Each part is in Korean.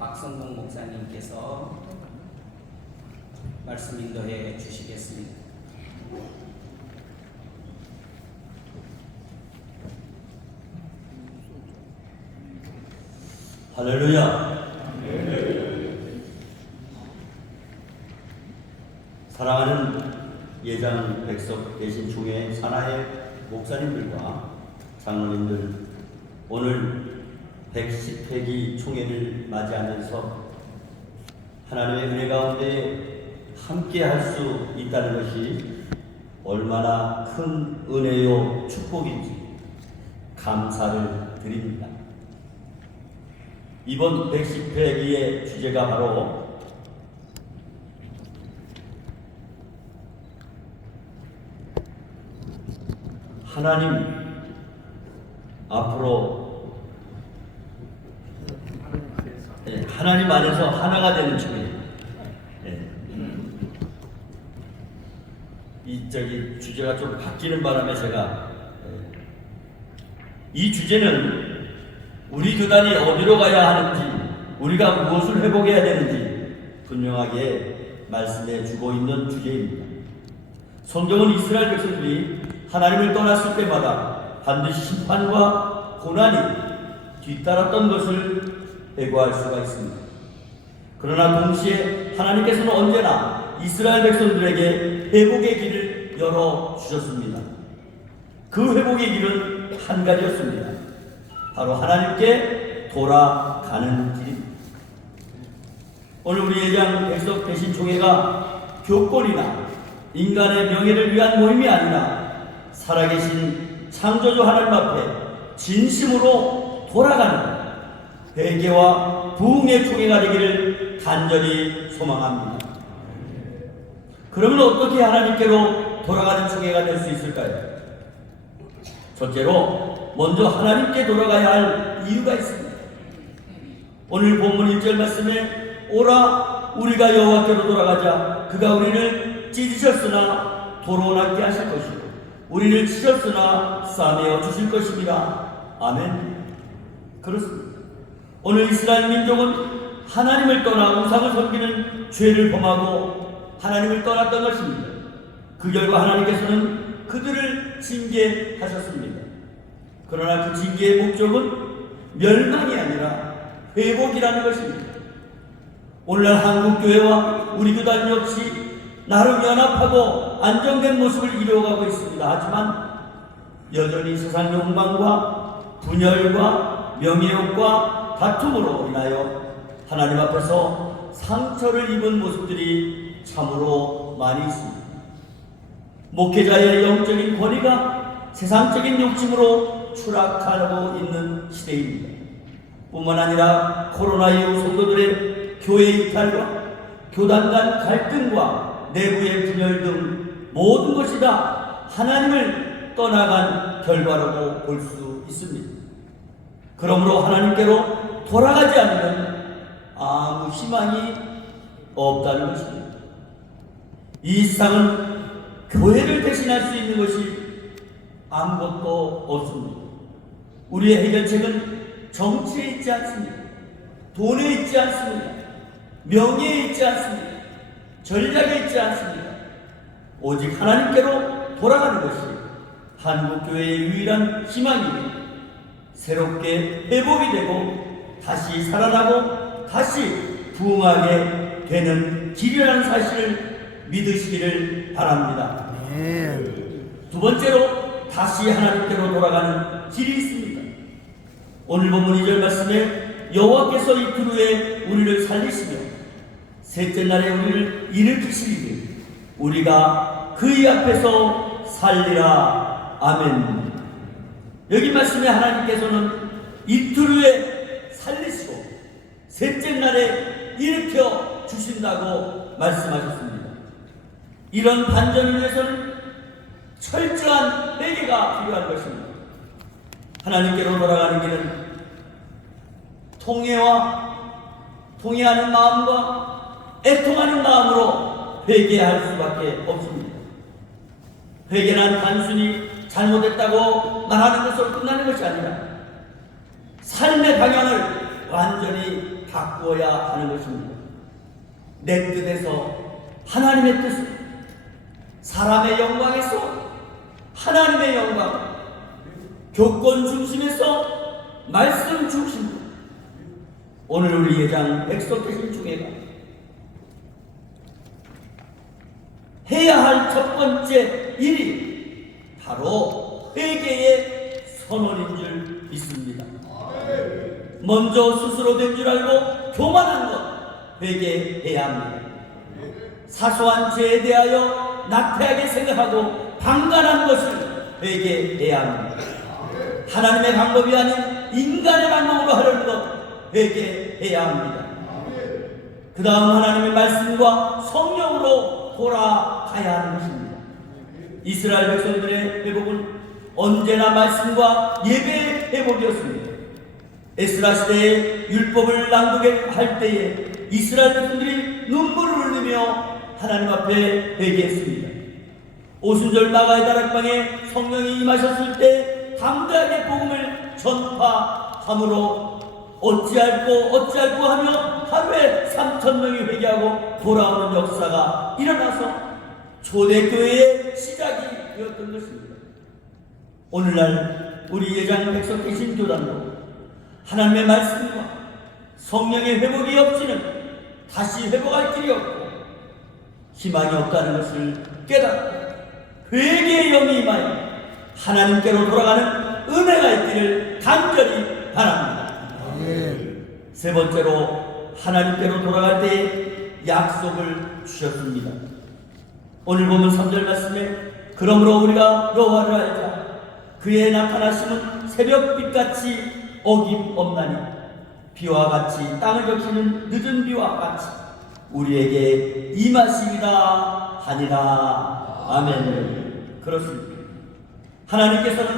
박성동 목사님께서 말씀 인도해 주시겠습니다. 할렐루야. 사랑하는 예장 백석 대신 중에 산하의 목사님들과 장로님들, 오늘 110회기 총회를 맞이하면서 하나님의 은혜 가운데 함께 할 수 있다는 것이 얼마나 큰 은혜요 축복인지 감사를 드립니다. 이번 110회기의 주제가 바로 하나님 앞으로 하나님 안에서 하나가 되는 중에 주제가 좀 바뀌는 바람에 제가 이 주제는 우리 교단이 어디로 가야 하는지, 우리가 무엇을 회복해야 되는지 분명하게 말씀해 주고 있는 주제입니다. 성경은 이스라엘 백성들이 하나님을 떠났을 때마다 반드시 심판과 고난이 뒤따랐던 것을 회고할 수가 있습니다. 그러나 동시에 하나님께서는 언제나 이스라엘 백성들에게 회복의 길을 열어주셨습니다. 그 회복의 길은 한 가지였습니다. 바로 하나님께 돌아가는 길입니다. 오늘 우리 예장 백석 대신 총회가 교권이나 인간의 명예를 위한 모임이 아니라 살아계신 창조주 하나님 앞에 진심으로 돌아가는 회개와 부흥의 총회가 되기를 간절히 소망합니다. 그러면 어떻게 하나님께로 돌아가는 총회가 될 수 있을까요? 첫째로 먼저 하나님께 돌아가야 할 이유가 있습니다. 오늘 본문 1절 말씀에 오라 우리가 여호와께로 돌아가자. 그가 우리를 찢으셨으나 도로낫게 하실 것이고 우리를 치셨으나 싸매어 주실 것입니다. 아멘. 그렇습니다. 오늘 이스라엘 민족은 하나님을 떠나 우상을 섬기는 죄를 범하고 하나님을 떠났던 것입니다. 그 결과 하나님께서는 그들을 징계하셨습니다. 그러나 그 징계의 목적은 멸망이 아니라 회복이라는 것입니다. 오늘날 한국교회와 우리 교단 역시 나름 연합하고 안정된 모습을 이루어가고 있습니다. 하지만 여전히 세상 욕망과 분열과 명예욕과 다툼으로 인하여 하나님 앞에서 상처를 입은 모습들이 참으로 많이 있습니다. 목회자의 영적인 권위가 세상적인 욕심으로 추락하고 있는 시대입니다. 뿐만 아니라 코로나 이후 성도들의 교회 이탈과 교단 간 갈등과 내부의 분열 등 모든 것이 다 하나님을 떠나간 결과라고 볼 수 있습니다. 그러므로 하나님께로 돌아가지 않으면 아무 희망이 없다는 것입니다. 이 세상은 교회를 대신할 수 있는 것이 아무것도 없습니다. 우리의 해결책은 정치에 있지 않습니다. 돈에 있지 않습니다. 명예에 있지 않습니다. 전략에 있지 않습니다. 오직 하나님께로 돌아가는 것이 한국교회의 유일한 희망이며 새롭게 회복이 되고 다시 살아나고 다시 부흥하게 되는 길이라는 사실을 믿으시기를 바랍니다. 두 번째로 다시 하나님께로 돌아가는 길이 있습니다. 오늘 본문 2절 말씀에 여호와께서 이틀 후에 우리를 살리시며 셋째 날에 우리를 일으키시리니 우리가 그의 앞에서 살리라. 아멘. 여기 말씀에 하나님께서는 이틀 후에 살리시고 셋째 날에 일으켜 주신다고 말씀하셨습니다. 이런 반전을 위해서는 철저한 회개가 필요한 것입니다. 하나님께로 돌아가는 길은 통회하는 마음과 애통하는 마음으로 회개할 수밖에 없습니다. 회개는 단순히 잘못했다고 말하는 것으로 끝나는 것이 아니라 삶의 방향을 완전히 바꾸어야 하는 것입니다. 내 뜻에서 하나님의 뜻으로, 사람의 영광에서 하나님의 영광, 교권 중심에서 말씀 중심으로 오늘 우리 예장 백석대신 총회가 해야 할 첫 번째 일이 바로 회개의 선언인 줄 믿습니다. 먼저 스스로 된 줄 알고 교만한 것 회개해야 합니다. 사소한 죄에 대하여 나태하게 생각하고 방관한 것을 회개해야 합니다. 하나님의 방법이 아닌 인간의 방법으로 하려는 것 회개해야 합니다. 그 다음 하나님의 말씀과 성령으로 돌아가야 하는 것입니다. 이스라엘 백성들의 회복은 언제나 말씀과 예배의 회복이었습니다. 에스라 시대에 율법을 낭독할 때에 이스라엘 백성들이 눈물을 흘리며 하나님 앞에 회개했습니다. 오순절 나가의 다락방에 성령이 임하셨을 때 담대하게 복음을 전파함으로 어찌할꼬 하며 하루에 3,000명이 회개하고 돌아오는 역사가 일어나서 초대교회의 시작이 되었던 것입니다. 오늘날 우리 예장 백석대신 교단도 하나님의 말씀과 성령의 회복이 없이는 다시 회복할 길이 없고 희망이 없다는 것을 깨닫고 회개의 영이 임하여 하나님께로 돌아가는 은혜가 있기를 간절히 바랍니다. 세 번째로 하나님께로 돌아갈 때에 약속을 주셨습니다. 오늘 보면 3절 말씀에 그러므로 우리가 여호와를 알자 그의 나타나심은 새벽빛같이 어김없나니 비와 같이 땅을 적시는 늦은 비와 같이 우리에게 임하시리라 하니라. 아멘. 그렇습니다. 하나님께서는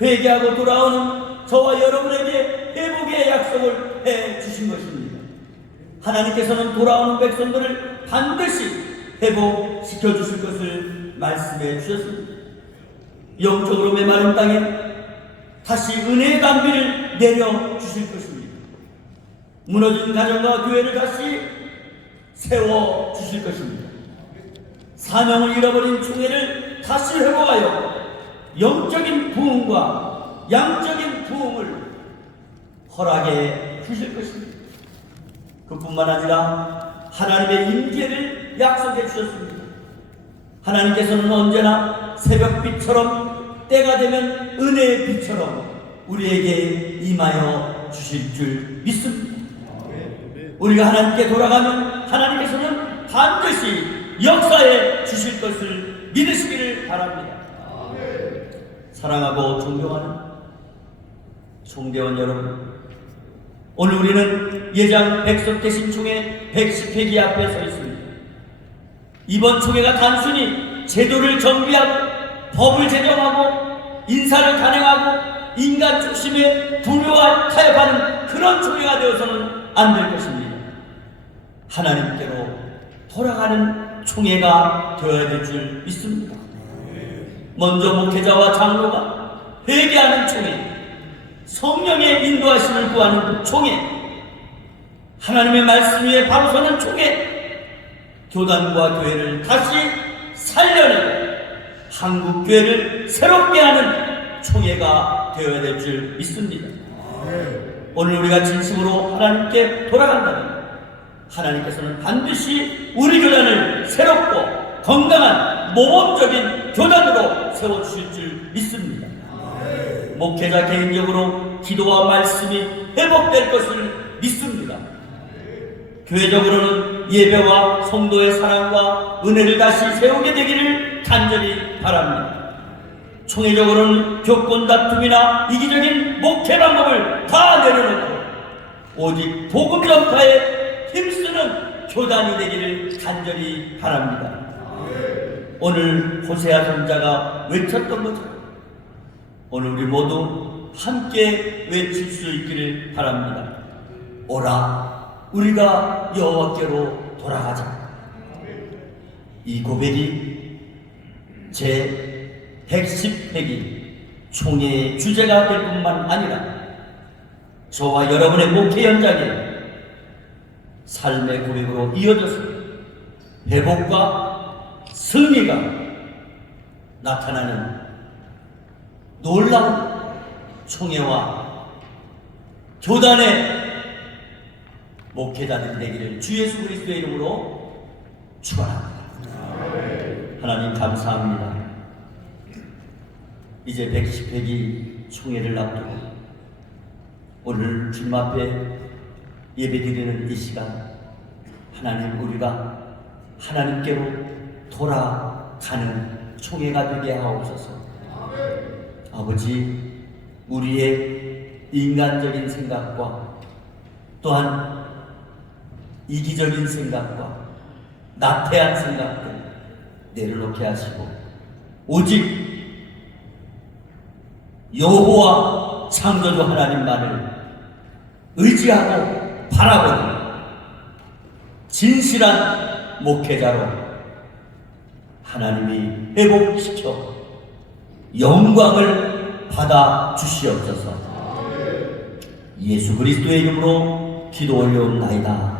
회개하고 돌아오는 저와 여러분에게 회복의 약속을 해 주신 것입니다. 하나님께서는 돌아오는 백성들을 반드시 회복시켜 주실 것을 말씀해 주셨습니다. 영적으로 메마른 땅에 다시 은혜의 담비를 내려 주실 것입니다. 무너진 가정과 교회를 다시 세워 주실 것입니다. 사명을 잃어버린 총회를 다시 회복하여 영적인 부흥과 양적인 부흥을 허락해 주실 것입니다. 그뿐만 아니라 하나님의 임재를 약속해 주셨습니다. 하나님께서는 언제나 새벽빛처럼 때가 되면 은혜의 빛처럼 우리에게 임하여 주실 줄 믿습니다. 우리가 하나님께 돌아가면 하나님께서는 반드시 역사해 주실 것을 믿으시기를 바랍니다. 사랑하고 존경하는 총대원 여러분, 오늘 우리는 예장 백석대신 총회 110회기 앞에 서 있습니다. 이번 총회가 단순히 제도를 정비하고 법을 제정하고 인사를 단행하고 인간 중심의 분류와 타협하는 그런 총회가 되어서는 안 될 것입니다. 하나님께로 돌아가는 총회가 되어야 될 줄 믿습니다. 먼저 목회자와 장로가 회개하는 총회, 성령의 인도하심을 구하는 총회, 하나님의 말씀 위에 바로 서는 총회, 교단과 교회를 다시 살려내고 한국교회를 새롭게 하는 총회가 되어야 될 줄 믿습니다. 오늘 우리가 진심으로 하나님께 돌아간다면 하나님께서는 반드시 우리 교단을 새롭고 건강한 모범적인 교단으로 세워주실 줄 믿습니다. 목회자 개인적으로 기도와 말씀이 회복될 것을 믿습니다. 교회적으로는 예배와 성도의 사랑과 은혜를 다시 세우게 되기를 간절히 바랍니다. 총회적으로는 교권 다툼이나 이기적인 목회 방법을 다 내려놓고 오직 복음 전파에 힘쓰는 교단이 되기를 간절히 바랍니다. 오늘 호세아 선자가 외쳤던 것처럼 오늘 우리 모두 함께 외칠 수 있기를 바랍니다. 오라, 우리가 여호와께로 돌아가자. 이 고백이 제 110회기 총회의 주제가 될 뿐만 아니라 저와 여러분의 목회 현장에 삶의 고백으로 이어져서 회복과 승리가 나타나는 놀라운 총회와 교단의 목회자들이 되기를 주 예수 그리스도의 이름으로 축원합니다. 하나님 감사합니다. 이제 110회기 총회를 앞두고 오늘 주님 앞에 예배드리는 이 시간, 하나님, 우리가 하나님께로 돌아가는 총회가 되게 하옵소서. 아버지, 우리의 인간적인 생각과 또한 이기적인 생각과 나태한 생각들 내려놓게 하시고 오직 여호와 창조주 하나님만을 의지하고 바라보는 진실한 목회자로 하나님이 회복시켜 영광을 받아 주시옵소서. 예수 그리스도의 이름으로 기도 올려옵나이다.